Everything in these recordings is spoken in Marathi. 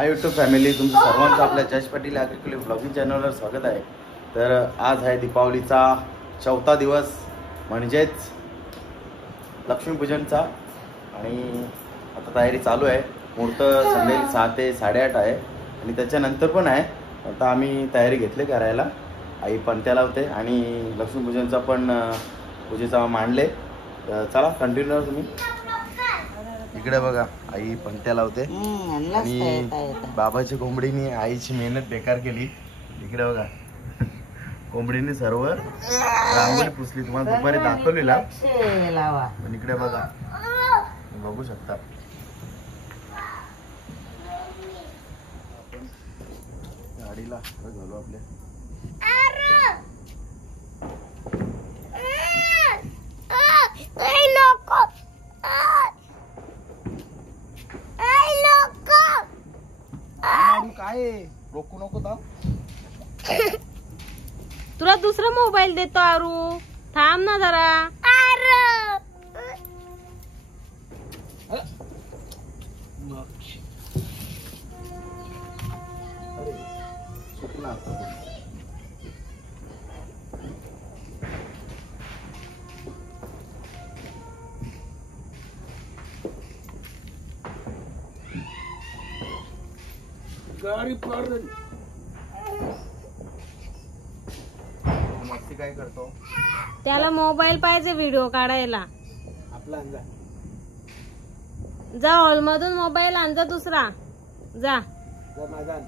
हाय यूट्यूब फॅमिली, तुमचं सर्वांचं आपल्या जश पाटील ॲग्रिकल्चर ब्लॉगिंग चॅनलवर स्वागत आहे. तर आज आहे दीपावलीचा 4था दिवस, म्हणजेच लक्ष्मीपूजनचा. आणि आता तयारी चालू आहे. मुहूर्त संध्याकाळी 6 ते 8:30 आहे आणि त्याच्यानंतर पण आहे. आता आम्ही तयारी घेतली करायला. आई पणत्या लावते आणि लक्ष्मीपूजनचा पण पूजेचा मांडले. तर चला कंटिन्यू तुम्ही. इकडे बघा आई पणत्या लावते आणि बाबाची कोंबडीने आईची मेहनत बेकार केली. इकडे बघा कोंबडीने सर्व रांगोळी पुसली, तुम्हाला दुपारी दाखवलेला. पण इकडे बघा बघू शकता. गाडीला घालू आपल्या. काय रोकू नको थांब. तुला दुसरा मोबाईल देतो आरू, थांब ना जरा. गाडी पडली. मस्ती काय करतो? त्याला मोबाईल पाहिजे व्हिडिओ काढायला. आपला जा हॉल मधून मोबाईल आण जा दुसरा. जा माझा.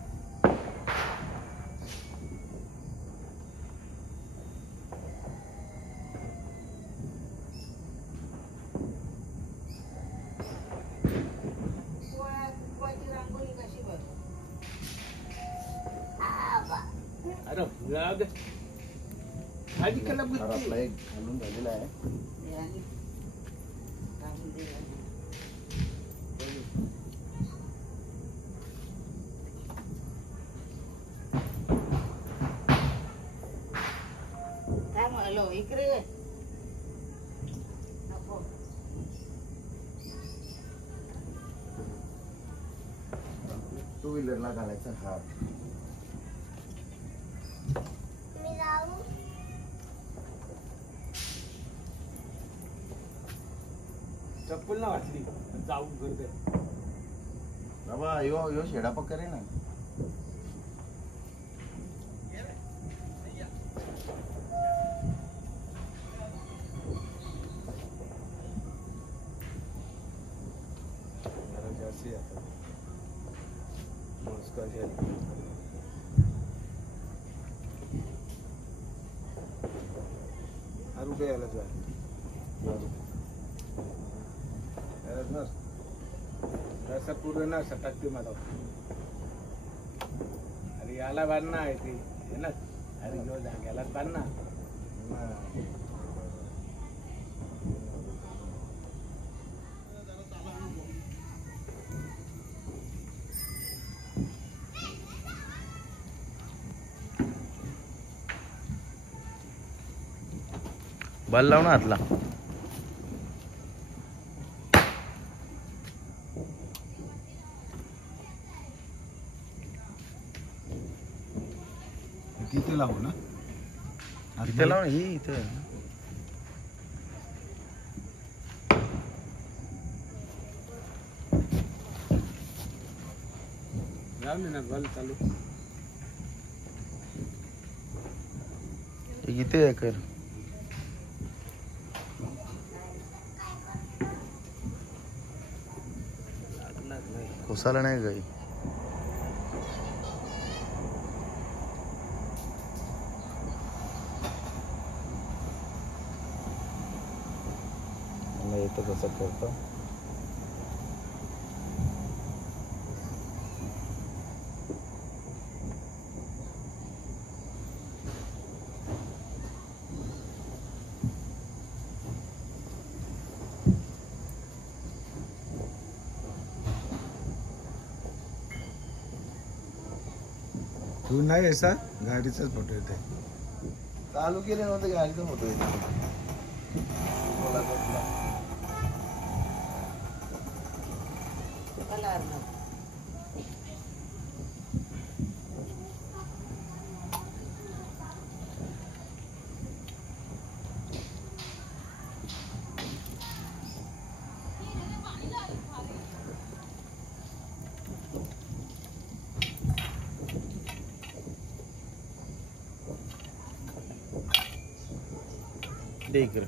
आपला एक घालून झालेला आहे. इकडे टू व्हीलरला घालायचा हार. चप्पल ना वाचली जाऊ करते बाबा. यो शेडा पकरे ना. असं पूर्ण असं टाकते मला. अरे याला बांधणं आहे ते हे ना. अरे जो जाग्यालाच बांधणं. बल लाव ना हातला. तिथे लावू ना. इथे लाव ना. ही इथे लावले ना बल चालू. इथे आहे कर. कोसाला नाही गाई. मला येतं कसं करतो. तू नाही असा गाडीचाच फोटो येते. चालू केले नव्हते गाडीचा फोटो येते. दे इकडे.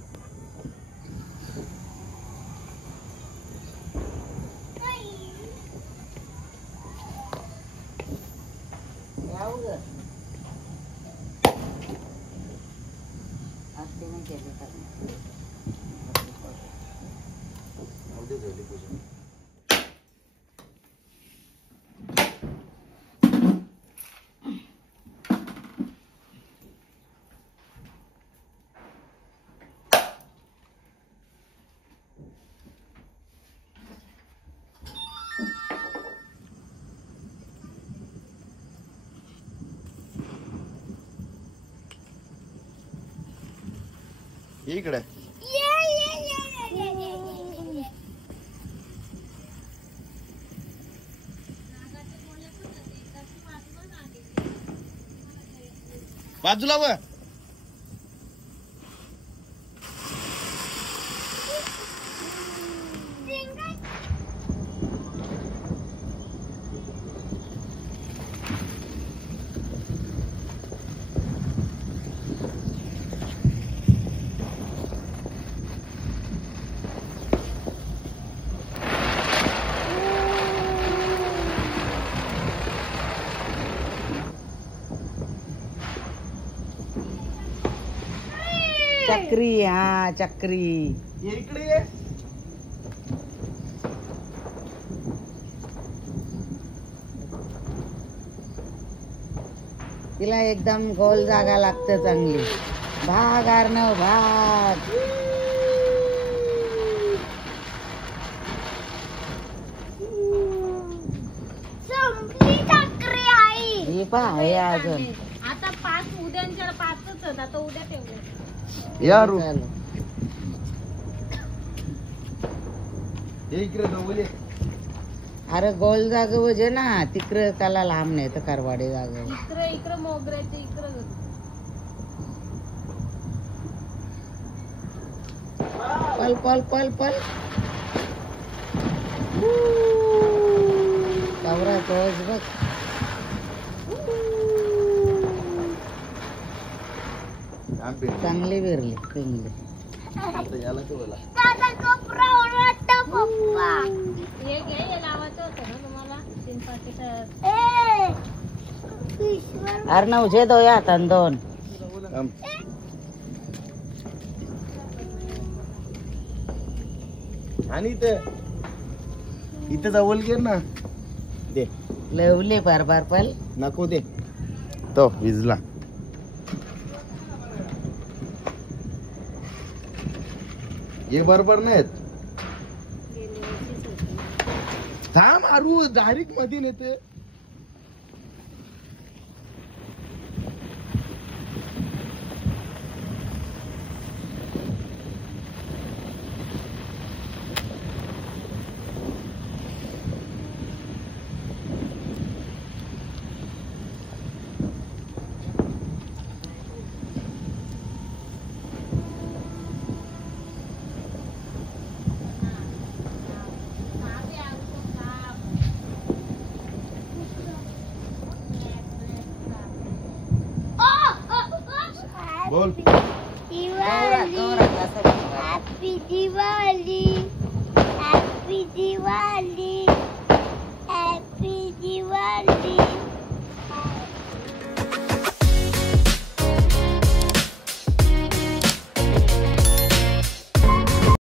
इकडे बाजूला व चक्री. हा चक्री. ये इकडे ये. तिला एकदम गोल जागा लागते चांगली. भाग अर्णव भाग. ही पहा आहे अजून. आता 5 उद्यांच्या 5च आहेत. आता उद्या ठेवले. यार चालू. ये इकडे जवळ ये. अरे गोल जागा वजे ना तिकडे त्याला लांब नाही तर करवाडी जागा. इकडे मोगऱ्याचे इकडे पल पल पल पल. कवरा तोच बघ. चांगली विरली पिंगली. याला ते बोला. हे घे. हे लावायचं होतं ना तुम्हाला 3 पाकिट. अर्णव जे दो या हातान 2. आणि इथं जवळ गे ना. दे लवले बार पल. नको दे. तो विजला. ये बरोबर नाहीत. थांब मारू डायरेक्ट मध्ये नेते. बोल. Happy Diwali, Happy Diwali, Happy Diwali.